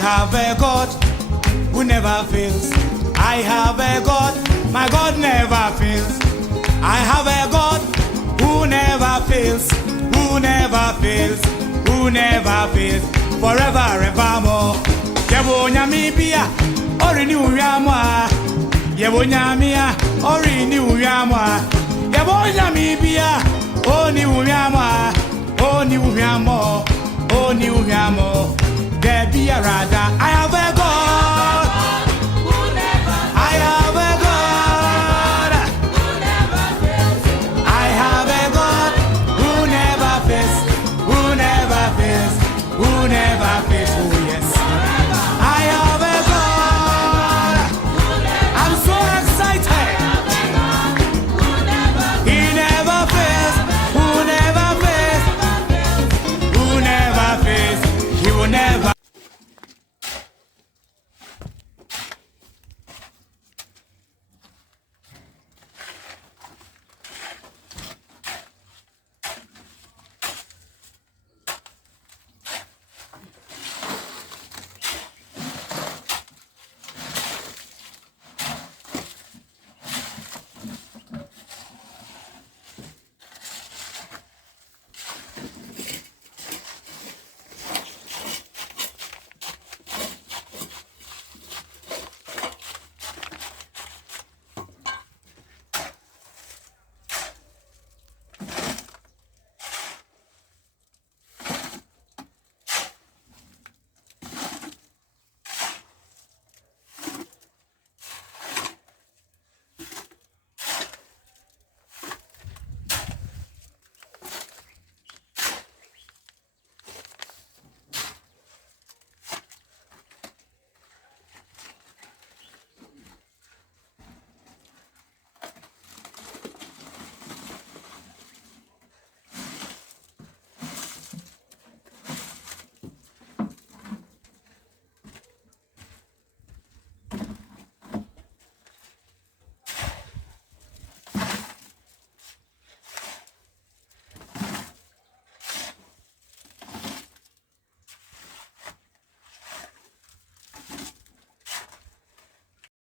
have a God who never fails. I have a God, my God never fails. I have a God who never fails, who never fails, who never fails, forever evermore. Yebo nyamibia, ori ni uyamwa. Yebo nyamia, ori ni uyamwa. Yebo nyamibia, oni uyamwa, oni uyamwa, oni uyamwa. There be a rather.